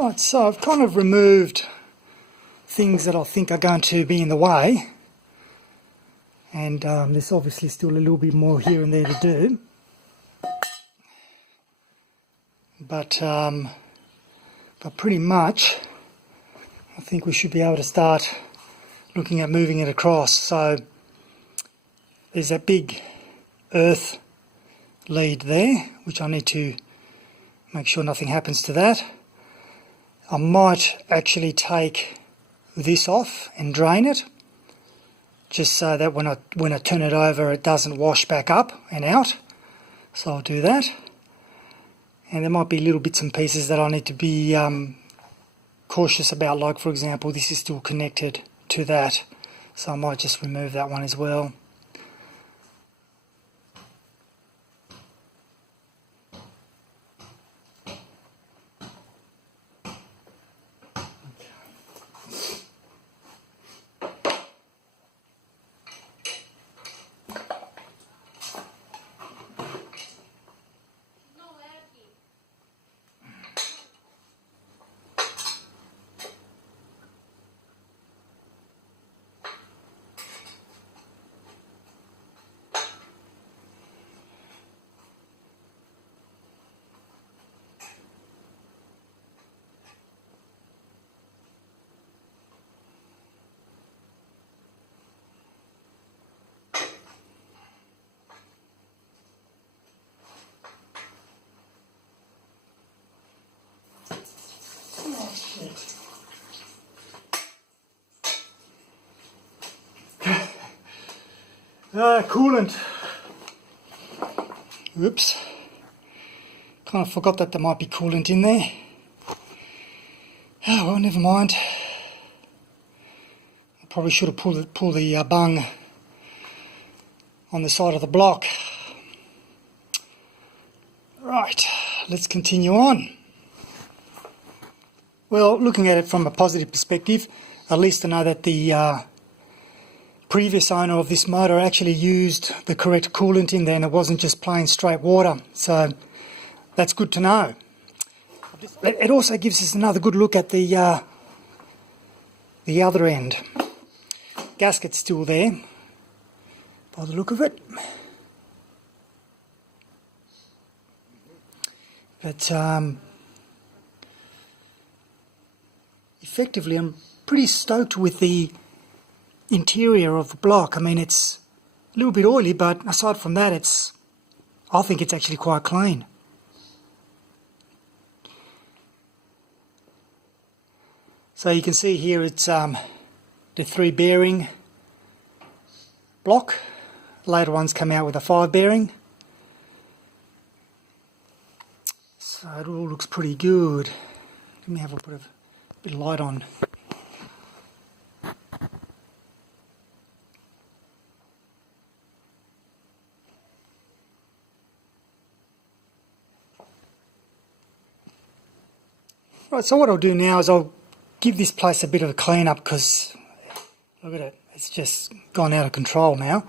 Right, so I've kind of removed things that I think are going to be in the way, and there's obviously still a little bit more here and there to do, but pretty much I think we should be able to start looking at moving it across. So there's that big earth lead there, which I need to make sure nothing happens to that. I might actually take this off and drain it, just so that when I turn it over it doesn't wash back up and out. So I'll do that. And there might be little bits and pieces that I need to be cautious about, like for example this is still connected to that, so I might just remove that one as well. Coolant. Oops. Kind of forgot that there might be coolant in there. Oh well, never mind. I probably should have pulled the bung on the side of the block. Right, let's continue on. Well, looking at it from a positive perspective, at least I know that the previous owner of this motor actually used the correct coolant in there and it wasn't just plain straight water, so that's good to know. It also gives us another good look at the other end. Gasket's still there by the look of it, but effectively I'm pretty stoked with the interior of the block. I mean, it's a little bit oily, but aside from that, I think it's actually quite clean. So you can see here it's the 3 bearing block. Later ones come out with a 5 bearing. So it all looks pretty good. Let me have a bit of light on. Right, so what I'll do now is I'll give this place a bit of a clean up, because look at it, it's just gone out of control now.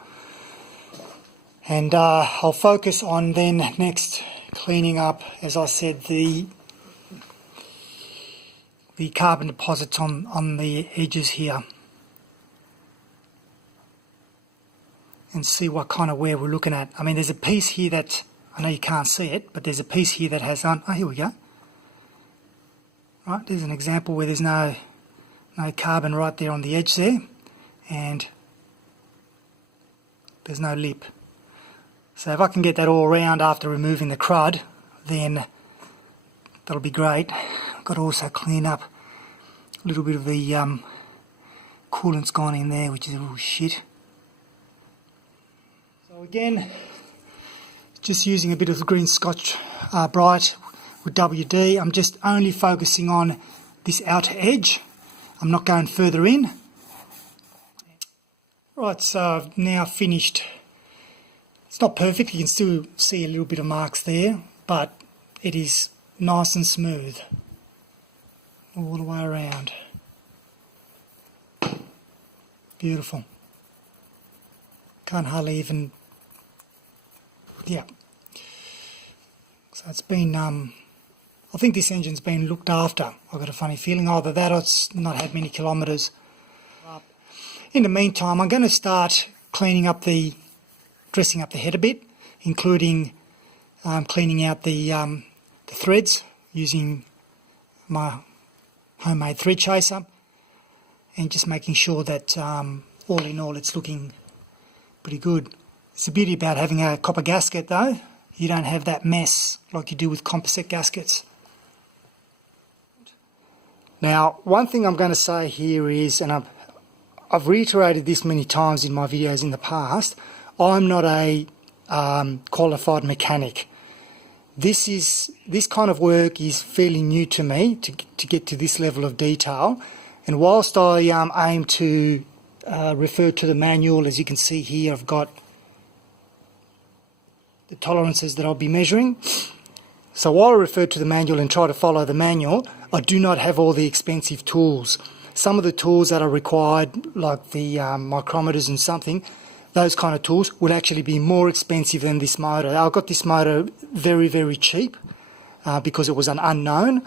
And I'll focus on then next cleaning up, as I said, the carbon deposits on the edges here, and see what kind of wear we're looking at. I mean, there's a piece here that, I know you can't see it, but there's a piece here that has, oh, here we go. Right, there's an example where there's no carbon right there on the edge there, and there's no lip. So if I can get that all around after removing the crud, then that'll be great. I've got to also clean up a little bit of the coolant's gone in there, which is a little shit. So again, just using a bit of the green Scotch Bright with WD, I'm just only focusing on this outer edge. I'm not going further in. Right, so I've now finished. It's not perfect, you can still see a little bit of marks there, but it is nice and smooth all the way around. Beautiful. Can't hardly even, yeah. So it's been I think this engine's been looked after. I've got a funny feeling either that or it's not had many kilometres. In the meantime, I'm going to start dressing up the head a bit, including cleaning out the threads using my homemade thread chaser, and just making sure that all in all it's looking pretty good. It's the beauty about having a copper gasket though, you don't have that mess like you do with composite gaskets. Now, one thing I'm going to say here is, and I've reiterated this many times in my videos in the past, I'm not a qualified mechanic. This kind of work is fairly new to me to get to this level of detail, and whilst I aim to refer to the manual, as you can see here, I've got the tolerances that I'll be measuring. So while I refer to the manual and try to follow the manual, I do not have all the expensive tools. Some of the tools that are required, like the micrometers and something, those kind of tools would actually be more expensive than this motor. I got this motor very, very cheap because it was an unknown.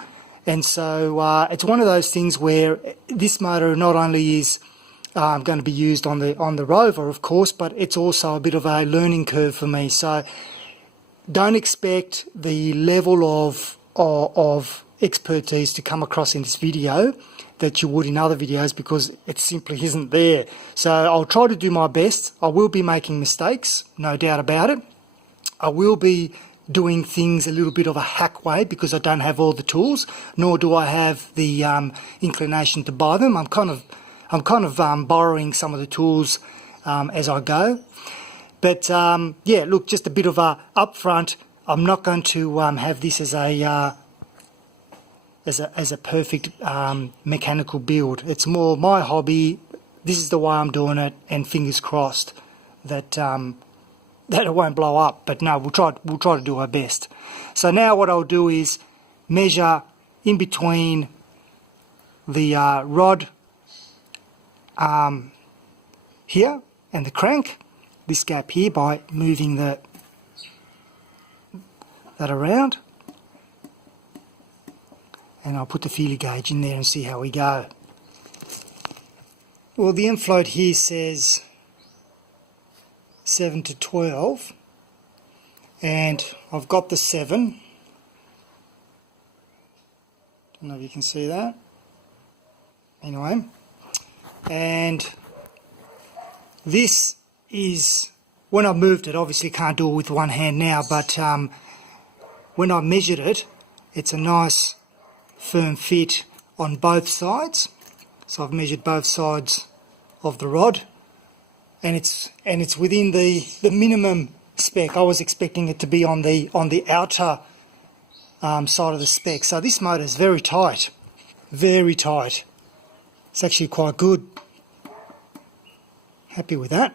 And so it's one of those things where this motor not only is going to be used on the Rover, of course, but it's also a bit of a learning curve for me. So don't expect the level of expertise to come across in this video that you would in other videos, because it simply isn't there. So I'll try to do my best. I will be making mistakes, no doubt about it. I will be doing things a little bit of a hack way because I don't have all the tools, nor do I have the inclination to buy them. I'm kind of borrowing some of the tools as I go. But yeah, look, just a bit of a upfront. I'm not going to have this as a perfect mechanical build. It's more my hobby. This is the way I'm doing it, and fingers crossed that that it won't blow up. But no, we'll try to do our best. So now what I'll do is measure in between the rod here and the crank, this gap here, by moving that around. And I'll put the feeler gauge in there and see how we go. Well, the end float here says 7 to 12, and I've got the 7. Don't know if you can see that. Anyway, and this is, when I moved it, obviously can't do it with one hand now, but when I measured it, it's a nice firm fit on both sides. So I've measured both sides of the rod, and it's within the minimum spec. I was expecting it to be on the outer side of the spec. So this motor is very tight, very tight. It's actually quite good. Happy with that.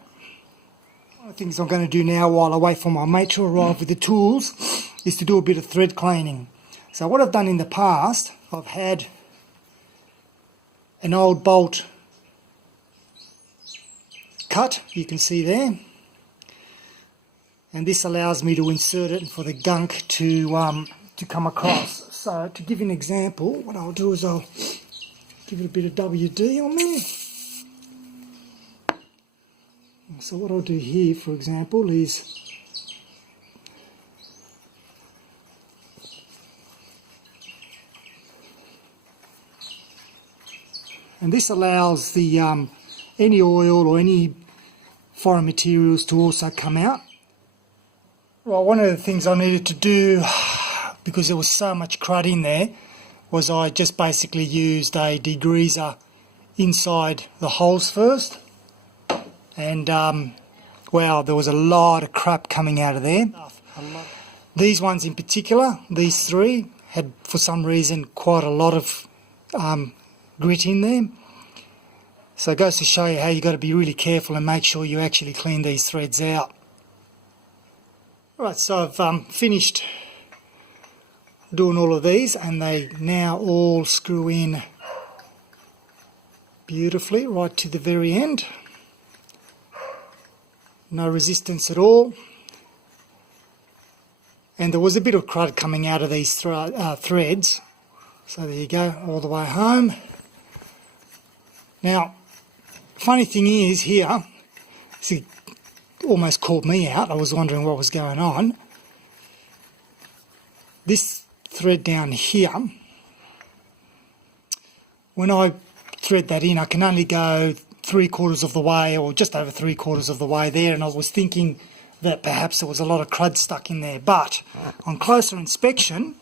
One of the things I'm going to do now while I wait for my mate to arrive with the tools is to do a bit of thread cleaning. So what I've done in the past, I've had an old bolt cut, you can see there, and this allows me to insert it and for the gunk to come across. So to give you an example, what I'll do is I'll give it a bit of WD on there. So what I'll do here, for example, is and this allows the any oil or any foreign materials to also come out. Well, one of the things I needed to do, because there was so much crud in there, was I just basically used a degreaser inside the holes first, and wow, there was a lot of crap coming out of there. These ones in particular, these three, had for some reason quite a lot of grit in there. So it goes to show you how you've got to be really careful and make sure you actually clean these threads out. Right, so I've finished doing all of these, and they now all screw in beautifully right to the very end. No resistance at all. and there was a bit of crud coming out of these threads. So there you go, all the way home. Now, funny thing is here, see, almost caught me out. I was wondering what was going on. This thread down here, when I thread that in, I can only go 3/4 of the way, or just over 3/4 of the way there, and I was thinking that perhaps there was a lot of crud stuck in there, but on closer inspection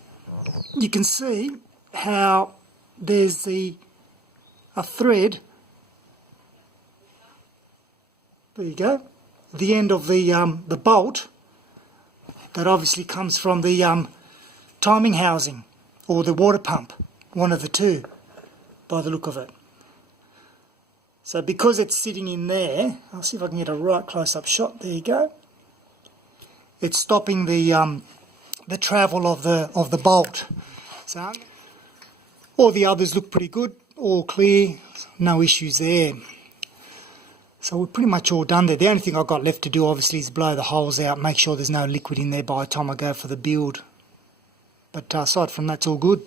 you can see how there's a thread, there you go, the end of the bolt that obviously comes from the timing housing or the water pump, one of the two by the look of it. So because it's sitting in there, I'll see if I can get a right close-up shot. There you go. It's stopping the travel of the bolt. So all the others look pretty good, all clear, no issues there. So we're pretty much all done there. The only thing I've got left to do obviously is blow the holes out, make sure there's no liquid in there by the time I go for the build. But aside from that, it's all good.